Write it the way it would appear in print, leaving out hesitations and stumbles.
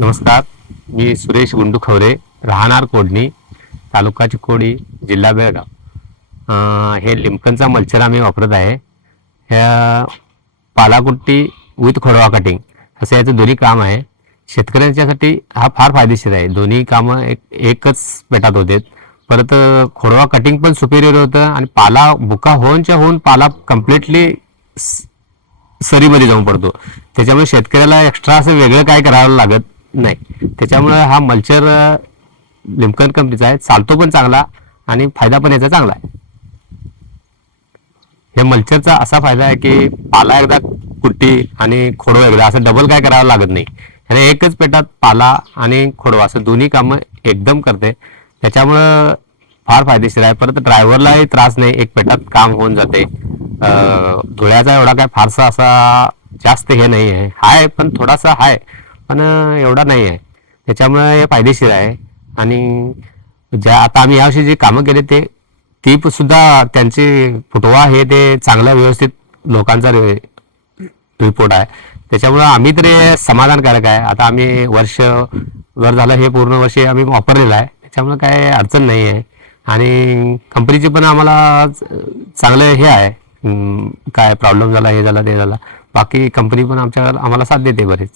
नमस्कार. मी सुरेश गुंडू खवरे, राहणार कोडणी, तालुका चिकोडी, जिल्हा बेळगाव. हे लिमकनचा मल्चर आम्ही वापरत आहे. ह्या पालाकुट्टी विथ खोडवा कटिंग असं याचं दोन्ही काम आहे. शेतकऱ्यांच्यासाठी हा फार फायदेशीर आहे. दोन्ही कामं एकच पेटात होते. परत खोडवा कटिंग पण सुपेरियर होतं आणि पाला बुका होऊन पाला कम्प्लिटली सरीमध्ये जाऊन पडतो. त्याच्यामुळे शेतकऱ्याला एक्स्ट्रा असं वेगळं काय करावं लागत नाही. त्याच्यामुळे हा मल्चर लिमकन कंपनीचा आहे. चालतो पण चांगला आणि फायदा पण याचा चांगला आहे. हे मल्चरचा असा फायदा आहे की पाला एकदा कुट्टी आणि खोडवा एकदा असं डबल काय करावं लागत नाही. ह्याने एकच पेटात पाला आणि खोडवा असं दोन्ही कामं एकदम करते. त्याच्यामुळं फार फायदेशीर आहे. परत ड्रायव्हरलाही त्रास नाही, एक पेटात काम होऊन जाते. धुळ्याचा एवढा काय फारसा असा जास्त हे नाही आहे. हाय पण थोडासा हाय, पण एवढा नाही आहे. त्याच्यामुळे हे फायदेशीर आहे. आणि आता आम्ही यावर्षी जे कामं केले ती सुद्धा त्यांचे फुटवा हे ते चांगला व्यवस्थित लोकांचा रिपोर्ट आहे. त्याच्यामुळं आम्ही तरी समाधानकारक आहे. आता आम्ही वर्षभर झालं हे पूर्ण वर्ष आम्ही वापरलेलं आहे. त्याच्यामुळे काय अडचण नाही आहे. आणि कंपनीची पण आम्हाला चांगलं हे आहे. काय प्रॉब्लेम झाला, हे झाला, ते झाला, बाकी कंपनी पण आम्हाला साथ देते बरेच.